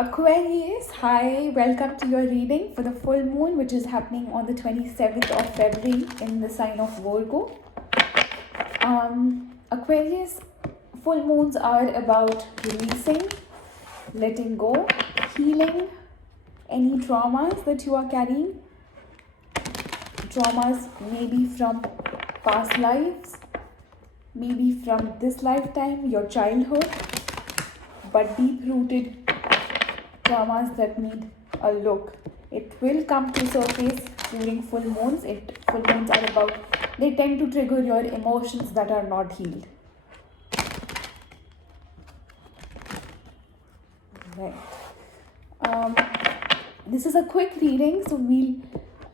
Aquarius, hi, welcome to your reading for the full moon, which is happening on the 27th of February in the sign of Virgo. Aquarius, full moons are about releasing, letting go, healing any traumas that you are carrying. Traumas maybe from past lives, maybe from this lifetime, your childhood, but deep-rooted traumas that need a look. It will come to surface during full moons. Full moons are about, they tend to trigger your emotions that are not healed. Right. This is a quick reading, so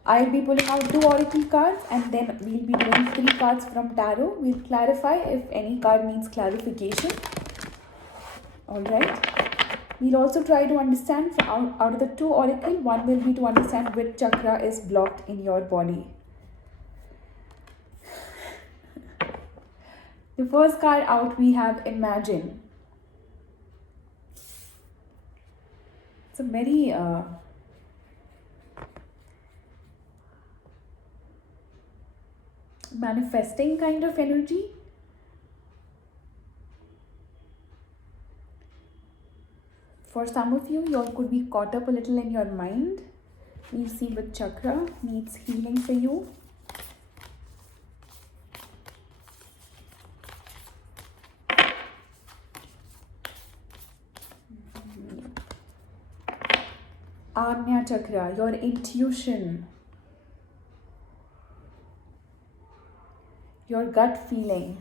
I'll be pulling out 2 oracle cards and then we'll be doing 3 cards from tarot. We'll clarify if any card needs clarification. Alright. We'll also try to understand from out of the 2 oracle, one will be to understand which chakra is blocked in your body. The first card out we have Imagine. It's a very manifesting kind of energy. For some of you, you all could be caught up a little in your mind. We'll see which chakra needs healing for you. Ajna chakra, your intuition, your gut feeling.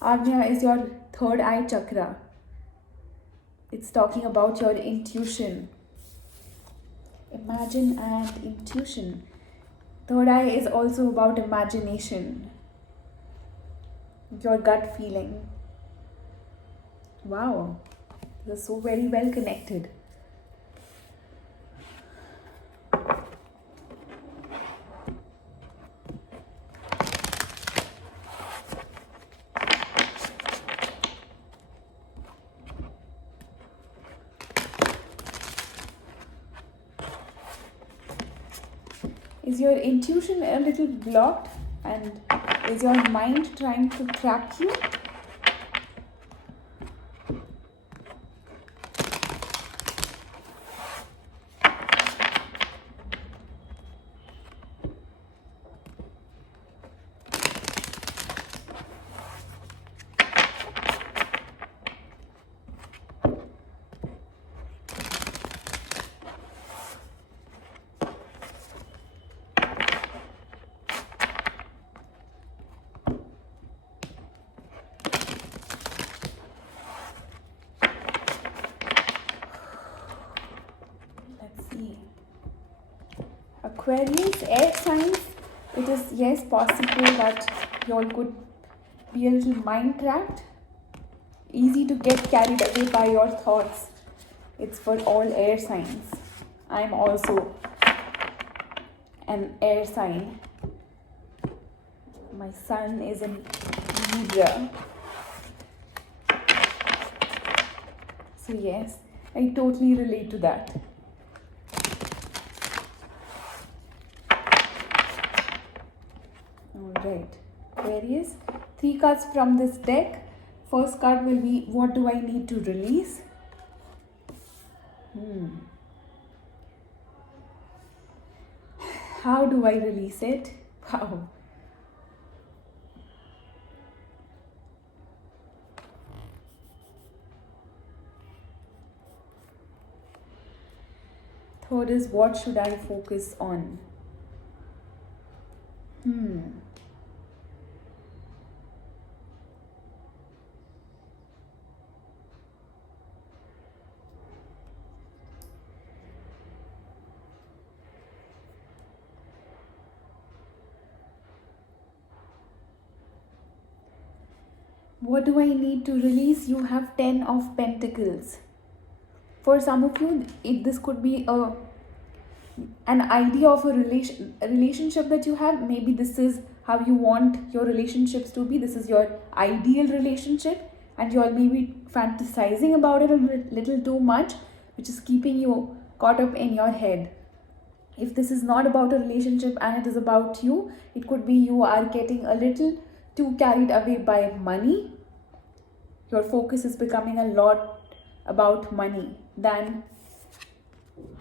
Ajna is your third eye chakra. It's talking about your intuition. Imagine and intuition. Third eye is also about imagination. Your gut feeling. Wow, they're so very well connected. Is your intuition a little blocked and is your mind trying to trap you? Aquarius, air signs, it is yes possible that you all could be a little mind trapped, easy to get carried away by your thoughts. It's for all air signs. I'm also an air sign. My sun is in Libra. So yes, I totally relate to that. Alright, Aquarius, 3 cards from this deck. First card will be, what do I need to release? How do I release it? Wow. Third is, what should I focus on? What do I need to release? You have 10 of Pentacles. For some of you, this could be an idea of a relationship that you have. Maybe this is how you want your relationships to be. This is your ideal relationship. and you're maybe fantasizing about it a little too much, which is keeping you caught up in your head. If this is not about a relationship and it is about you, it could be you are getting a little too carried away by money. Your focus is becoming a lot about money than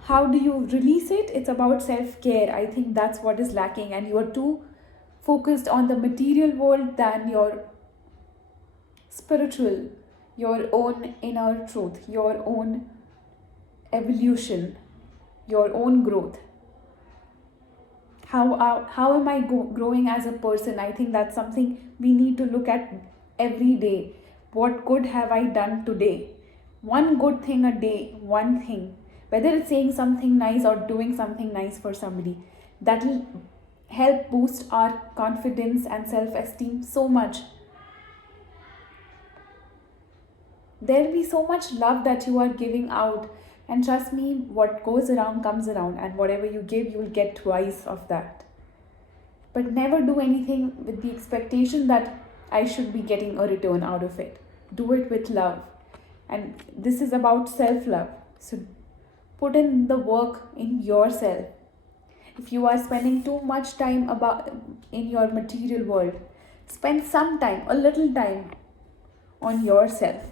how do you release it. It's about self-care. I think that's what is lacking, and you are too focused on the material world than your spiritual, your own inner truth, your own evolution, your own growth. How am I growing as a person? I think that's something we need to look at every day. What good have I done today? One good thing a day, one thing. Whether it's saying something nice or doing something nice for somebody, that will help boost our confidence and self-esteem so much. There will be so much love that you are giving out, and trust me, what goes around comes around, and whatever you give, you will get twice of that. But never do anything with the expectation that I should be getting a return out of it. Do it with love. And this is about self-love. So put in the work in yourself. If you are spending too much time in your material world, spend some time, a little time on yourself.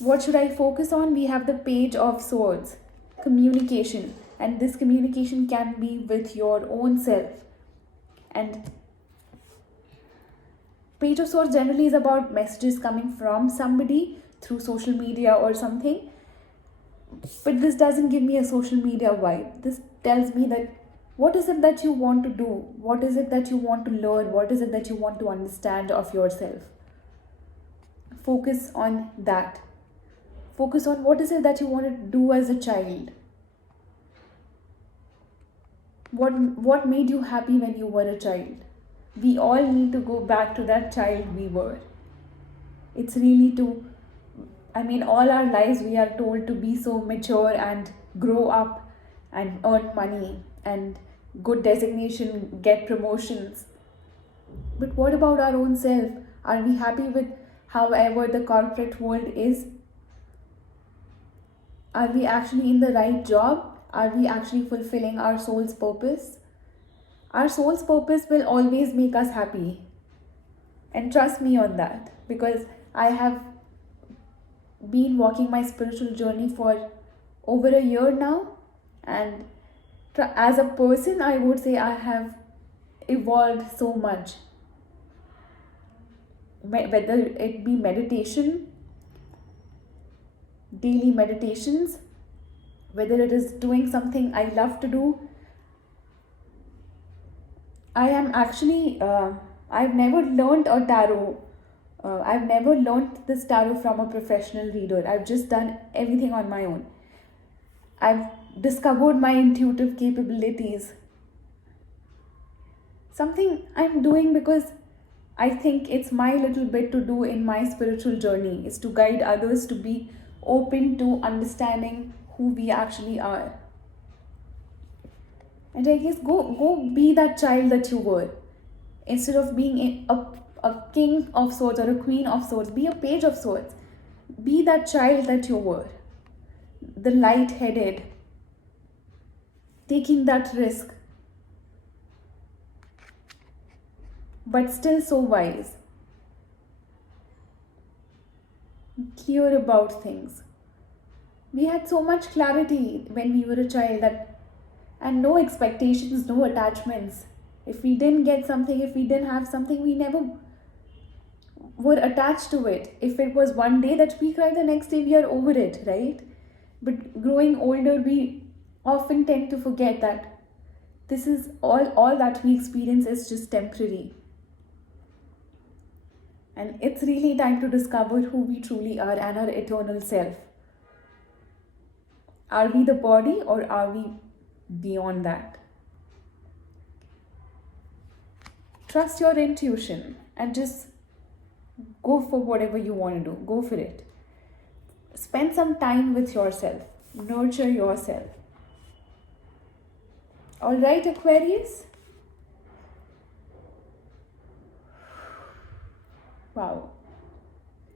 What should I focus on? We have the Page of Swords, communication, and this communication can be with your own self. And Page of Swords generally is about messages coming from somebody through social media or something, but this doesn't give me a social media vibe. This tells me that what is it that you want to do? What is it that you want to learn? What is it that you want to understand of yourself? Focus on that. Focus on what is it that you want to do as a child. What made you happy when you were a child? We all need to go back to that child we were. It's really all our lives we are told to be so mature and grow up and earn money and good designation, get promotions. But what about our own self? Are we happy with however the corporate world is? Are we actually in the right job? Are we actually fulfilling our soul's purpose? Our soul's purpose will always make us happy. And trust me on that, because I have been walking my spiritual journey for over a year now. And as a person, I would say I have evolved so much. Whether it be meditation, daily meditations, whether it is doing something I love to do. I am actually, I've never learned a tarot. I've never learned this tarot from a professional reader. I've just done everything on my own. I've discovered my intuitive capabilities. Something I'm doing because I think it's my little bit to do in my spiritual journey, is to guide others to be open to understanding who we actually are. And I guess go be that child that you were. Instead of being a king of swords or a queen of swords, be a page of swords. Be that child that you were. The light-headed, taking that risk, but still so wise. Clear about things. We had so much clarity when we were a child, and no expectations, no attachments. If we didn't get something, if we didn't have something, we never were attached to it. If it was one day that we cried, the next day we are over it, right? But growing older, we often tend to forget that this is all that we experience is just temporary. And it's really time to discover who we truly are and our eternal self. Are we the body or are we beyond that? Trust your intuition and just go for whatever you want to do. Go for it. Spend some time with yourself. Nurture yourself. All right, Aquarius? Wow.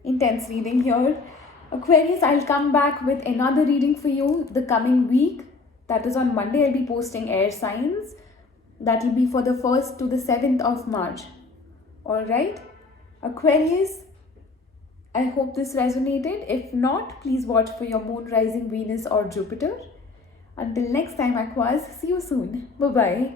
Intense reading here. Aquarius, I'll come back with another reading for you the coming week. That is on Monday. I'll be posting air signs. That will be for the 1st to the 7th of March. Alright? Aquarius, I hope this resonated. If not, please watch for your moon, rising, Venus or Jupiter. Until next time, Aquas, see you soon. Bye-bye.